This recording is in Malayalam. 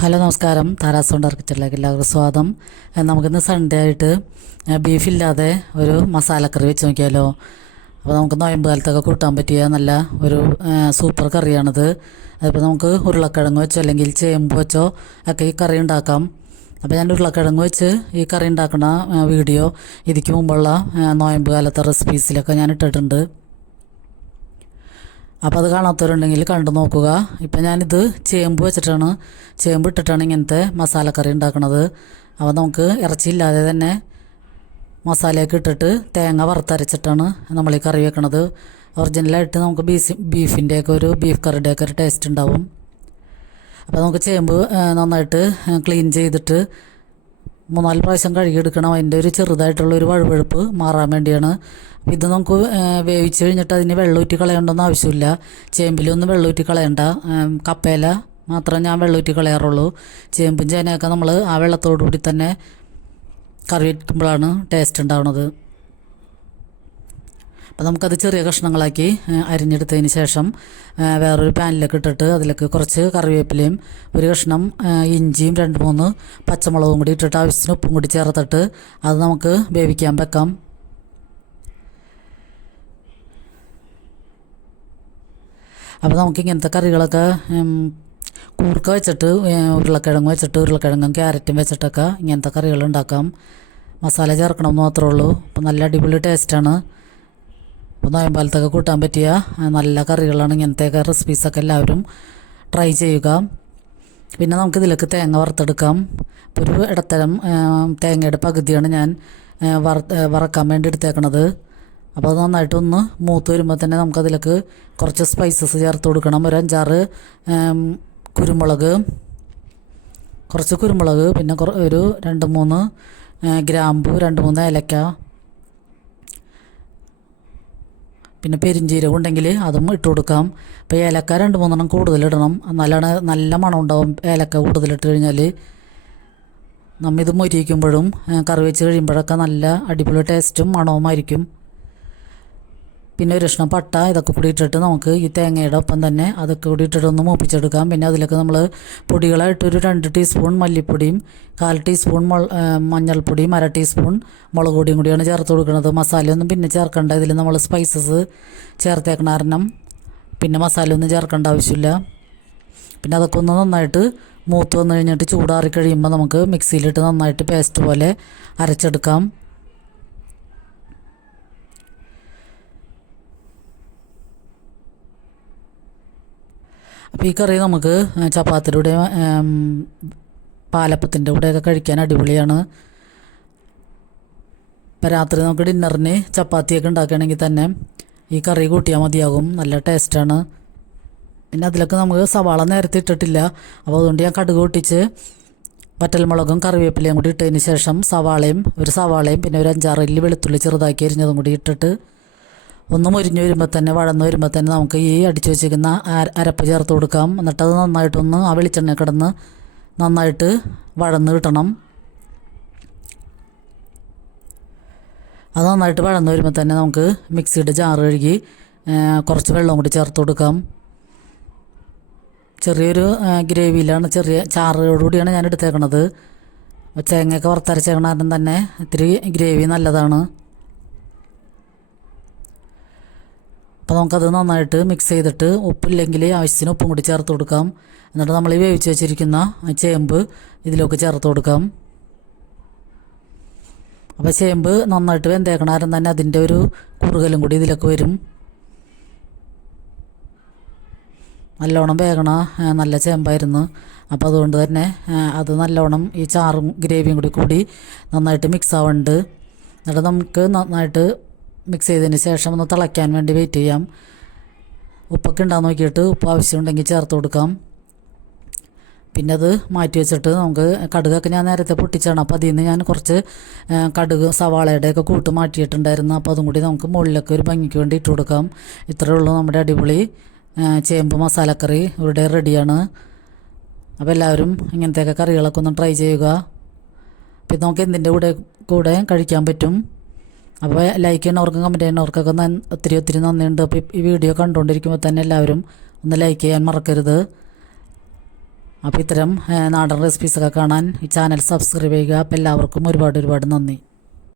ഹലോ നമസ്കാരം. താരാസ് കൊണ്ട് കിച്ചണിലേക്ക് എല്ലാവർക്കും സ്വാഗതം. നമുക്കിന്ന് സൺഡേ ആയിട്ട് ബീഫില്ലാതെ ഒരു മസാലക്കറി വെച്ച് നോക്കിയാലോ. അപ്പോൾ നമുക്ക് നോയമ്പ് കാലത്തൊക്കെ കൂട്ടാൻ പറ്റിയ നല്ല ഒരു സൂപ്പർ കറിയാണിത്. അതിപ്പോൾ നമുക്ക് ഉരുളക്കിഴങ്ങ് വെച്ചോ അല്ലെങ്കിൽ ചേമ്പ് വെച്ചോ ഒക്കെ ഈ കറി ഉണ്ടാക്കാം. അപ്പോൾ ഞാൻ ഉരുളക്കിഴങ്ങ് വെച്ച് ഈ കറി ഉണ്ടാക്കുന്ന വീഡിയോ ഇതിക്ക് മുമ്പുള്ള നോയമ്പ് കാലത്തെ റെസിപ്പീസിലൊക്കെ ഞാൻ ഇട്ടിട്ടുണ്ട്. അപ്പോൾ അത് കാണാത്തവരുണ്ടെങ്കിൽ കണ്ടു നോക്കുക. ഇപ്പം ഞാനിത് ചേമ്പ് ഇട്ടിട്ടാണ് ഇങ്ങനത്തെ മസാലക്കറി ഉണ്ടാക്കുന്നത്. അപ്പോൾ നമുക്ക് ഇറച്ചിയില്ലാതെ തന്നെ മസാലയൊക്കെ ഇട്ടിട്ട് തേങ്ങ വറുത്തരച്ചിട്ടാണ് നമ്മൾ ഈ കറി വെക്കണത്. ഒറിജിനലായിട്ട് നമുക്ക് ബീഫിൻ്റെയൊക്കെ ബീഫ് കറിയുടെയൊക്കെ ഒരു ടേസ്റ്റ് ഉണ്ടാവും. അപ്പോൾ നമുക്ക് ചേമ്പ് നന്നായിട്ട് ക്ലീൻ ചെയ്തിട്ട് 3-4 പ്രാവശ്യം കഴുകിയെടുക്കണം. അതിൻ്റെ ഒരു ചെറുതായിട്ടുള്ളൊരു വഴുവഴുപ്പ് മാറാൻ വേണ്ടിയാണ്. ഇത് നമുക്ക് വേവിച്ച് കഴിഞ്ഞിട്ട് അതിന് വെള്ളമൂറ്റി കളയേണ്ടെന്ന് ആവശ്യമില്ല. ചേമ്പിലൊന്നും വെള്ളമൂറ്റി കളയണ്ട. കപ്പയില മാത്രം ഞാൻ വെള്ളമൂറ്റി കളയാറുള്ളൂ. ചേമ്പും ചേനയൊക്കെ നമ്മൾ ആ വെള്ളത്തോടു കൂടി തന്നെ കറി വയ്ക്കുമ്പോഴാണ് ടേസ്റ്റ് ഉണ്ടാവുന്നത്. അപ്പോൾ നമുക്കത് ചെറിയ കഷ്ണങ്ങളാക്കി അരിഞ്ഞെടുത്തതിന് ശേഷം വേറൊരു പാനിലേക്ക് ഇട്ടിട്ട് അതിലേക്ക് കുറച്ച് കറിവേപ്പിലയും ഒരു കഷ്ണം ഇഞ്ചിയും 2-3 പച്ചമുളകും കൂടി ഇട്ടിട്ട് ആവശ്യത്തിന് ഉപ്പും കൂടി ചേർത്തിട്ട് അത് നമുക്ക് വേവിക്കാൻ വെക്കാം. അപ്പോൾ നമുക്ക് ഇങ്ങനത്തെ കറികളൊക്കെ കൂർക്ക വെച്ചിട്ട് ഉരുളക്കിഴങ്ങ് വെച്ചിട്ട് ഉരുളക്കിഴങ്ങും ക്യാരറ്റും വെച്ചിട്ടൊക്കെ ഇങ്ങനത്തെ കറികൾ ഉണ്ടാക്കാം. മസാല ചേർക്കണമെന്ന് മാത്രമേ ഉള്ളൂ. അപ്പോൾ നല്ല അടിപൊളി ടേസ്റ്റാണ്. അപ്പോൾ നോയമ്പാലത്തൊക്കെ കൂട്ടാൻ പറ്റിയ നല്ല കറികളാണ്. ഇങ്ങനത്തെയൊക്കെ റെസിപ്പീസൊക്കെ എല്ലാവരും ട്രൈ ചെയ്യുക. പിന്നെ നമുക്കിതിലേക്ക് തേങ്ങ വറുത്തെടുക്കാം. ഇപ്പോൾ ഒരു ഇടത്തരം തേങ്ങയുടെ പകുതിയാണ് ഞാൻ വറക്കാൻ വേണ്ടി എടുത്തേക്കണത്. അപ്പോൾ അത് നന്നായിട്ടൊന്ന് മൂത്ത് വരുമ്പോൾ തന്നെ നമുക്കതിലേക്ക് കുറച്ച് സ്പൈസസ് ചേർത്ത് കൊടുക്കണം. ഒരു 5-6 കുരുമുളക്, കുറച്ച് കുരുമുളക്, പിന്നെ ഒരു 2-3 ഗ്രാമ്പു, 2-3 ഏലക്ക, പിന്നെ പെരിഞ്ചീരകം ഉണ്ടെങ്കിൽ അതും ഇട്ട് കൊടുക്കാം. അപ്പോൾ ഏലക്ക 2-3 കൂടുതലിടണം. എന്നാലാണ് നല്ല മണം ഉണ്ടാവും. ഏലക്ക കൂടുതലിട്ട് കഴിഞ്ഞാൽ നമ്മിത് മൊരിയിക്കുമ്പോഴും കറി വെച്ച് കഴിയുമ്പോഴൊക്കെ നല്ല അടിപൊളി ടേസ്റ്റും മണവുമായിരിക്കും. പിന്നെ ഒരു കഷ്ണം പട്ട ഇതൊക്കെ കൂടി ഇട്ടിട്ട് നമുക്ക് ഈ തേങ്ങയുടെ ഒപ്പം തന്നെ അതൊക്കെ കൂടി ഇട്ടിട്ടൊന്ന് മൂപ്പിച്ചെടുക്കാം. പിന്നെ അതിലേക്ക് നമ്മൾ പൊടികളായിട്ടൊരു 2 ടീസ്പൂൺ മല്ലിപ്പൊടിയും 1/4 ടീസ്പൂൺ മഞ്ഞൾപ്പൊടിയും 1/2 ടീസ്പൂൺ മുളക് പൊടിയും കൂടിയാണ് ചേർത്ത് കൊടുക്കുന്നത്. മസാലയൊന്നും പിന്നെ ചേർക്കേണ്ട. ഇതിൽ നമ്മൾ സ്പൈസസ് ചേർത്തേക്കണ കാരണം പിന്നെ മസാലയൊന്നും ചേർക്കേണ്ട ആവശ്യമില്ല. പിന്നെ അതൊക്കെ ഒന്ന് നന്നായിട്ട് മൂത്ത് വന്നു കഴിഞ്ഞിട്ട് ചൂടാറി കഴിയുമ്പോൾ നമുക്ക് മിക്സിയിലിട്ട് നന്നായിട്ട് പേസ്റ്റ് പോലെ അരച്ചെടുക്കാം. അപ്പോൾ ഈ കറി നമുക്ക് ചപ്പാത്തിയുടെ പാലപ്പത്തിൻ്റെ കൂടെയൊക്കെ കഴിക്കാൻ അടിപൊളിയാണ്. ഇപ്പോൾ രാത്രി നമുക്ക് ഡിന്നറിന് ചപ്പാത്തിയൊക്കെ ഉണ്ടാക്കുകയാണെങ്കിൽ തന്നെ ഈ കറി കൂട്ടിയാൽ മതിയാകും. നല്ല ടേസ്റ്റാണ്. പിന്നെ അതിലൊക്കെ നമുക്ക് സവാള നേരത്തെ ഇട്ടിട്ടില്ല. അപ്പോൾ അതുകൊണ്ട് ഞാൻ കടുക് പൊട്ടിച്ച് വറ്റൽമുളകും കറിവേപ്പിലയും കൂടി ഇട്ടതിന് ശേഷം ഒരു സവാളയും പിന്നെ ഒരു 5-6 അല്ലി വെളുത്തുള്ളി ചെറുതാക്കി അരിഞ്ഞതും കൂടി ഇട്ടിട്ട് ഒന്ന് മുരിഞ്ഞ് വരുമ്പോൾ തന്നെ വഴന്ന് വരുമ്പോൾ തന്നെ നമുക്ക് ഈ അടിച്ചു വെച്ചിരിക്കുന്ന അരപ്പ് ചേർത്ത് കൊടുക്കാം. എന്നിട്ടത് നന്നായിട്ടൊന്ന് ആ വെളിച്ചെണ്ണ കിടന്ന് നന്നായിട്ട് വഴന്ന് കിട്ടണം. അത് നന്നായിട്ട് വഴന്ന് വരുമ്പോൾ തന്നെ നമുക്ക് മിക്സിയുടെ ജാറ് കഴുകി കുറച്ച് വെള്ളം കൂടി ചേർത്ത് കൊടുക്കാം. ചെറിയൊരു ഗ്രേവിയിലാണ്, ചെറിയ ചാറോടുകൂടിയാണ് ഞാൻ എടുത്തേക്കണത്. തേങ്ങയൊക്കെ വറുത്തരച്ചേക്കണ കാരണം തന്നെ ഇത്തിരി ഗ്രേവി നല്ലതാണ്. അപ്പോൾ നമുക്കത് നന്നായിട്ട് മിക്സ് ചെയ്തിട്ട് ഉപ്പില്ലെങ്കിൽ ആവശ്യത്തിന് ഉപ്പും കൂടി ചേർത്ത് കൊടുക്കാം. എന്നിട്ട് നമ്മൾ ഈ വേവിച്ച് വെച്ചിരിക്കുന്ന ചേമ്പ് ഇതിലേക്ക് ചേർത്ത് കൊടുക്കാം. അപ്പോൾ ചേമ്പ് നന്നായിട്ട് വെന്തേക്കണ കാരണം തന്നെ അതിൻ്റെ ഒരു കുറുകലും കൂടി ഇതിലേക്ക് വരും. നല്ലോണം വേകണ നല്ല ചേമ്പായിരുന്നു. അപ്പോൾ അതുകൊണ്ട് തന്നെ അത് നല്ലോണം ഈ ചാറും ഗ്രേവിയും കൂടി നന്നായിട്ട് മിക്സ് ആവുന്നുണ്ട്. എന്നിട്ട് നമുക്ക് നന്നായിട്ട് മിക്സ് ചെയ്തതിന് ശേഷം ഒന്ന് തിളയ്ക്കാൻ വേണ്ടി വെയിറ്റ് ചെയ്യാം. ഉപ്പൊക്കെ ഉണ്ടാകുന്ന നോക്കിയിട്ട് ഉപ്പ് ആവശ്യമുണ്ടെങ്കിൽ ചേർത്ത് കൊടുക്കാം. പിന്നെ അത് മാറ്റി വെച്ചിട്ട് നമുക്ക് കടുകൊക്കെ ഞാൻ നേരത്തെ പൊട്ടിച്ചാണ്. അപ്പോൾ അതിൽ നിന്ന് ഞാൻ കുറച്ച് കടുക് സവാളയുടെയൊക്കെ കൂട്ട് മാറ്റിയിട്ടുണ്ടായിരുന്നു. അപ്പോൾ അതും കൂടി നമുക്ക് മുകളിലൊക്കെ ഒരു ഭംഗിക്ക് വേണ്ടി ഇട്ട് കൊടുക്കാം. ഇത്രയേ ഉള്ളൂ നമ്മുടെ അടിപൊളി ചേമ്പ് മസാലക്കറി ഇവിടെ റെഡിയാണ്. അപ്പോൾ എല്ലാവരും ഇങ്ങനത്തെയൊക്കെ കറികളൊക്കെ ഒന്ന് ട്രൈ ചെയ്യുക. പിന്നെ നമുക്ക് എന്തിൻ്റെ കൂടെ കഴിക്കാൻ പറ്റും. അപ്പോൾ ലൈക്ക് ചെയ്യുന്നവർക്കും കമൻറ്റ് ചെയ്യുന്നവർക്കൊക്കെ ഒത്തിരി നന്ദിയുണ്ട്. അപ്പോൾ ഈ വീഡിയോ കണ്ടുകൊണ്ടിരിക്കുമ്പോൾ തന്നെ എല്ലാവരും ഒന്ന് ലൈക്ക് ചെയ്യാൻ മറക്കരുത്. അപ്പോൾ ഇത്തരം നാടൻ റെസിപ്പീസൊക്കെ കാണാൻ ഈ ചാനൽ സബ്സ്ക്രൈബ് ചെയ്യുക. അപ്പോൾ എല്ലാവർക്കും ഒരുപാട് ഒരുപാട് നന്ദി.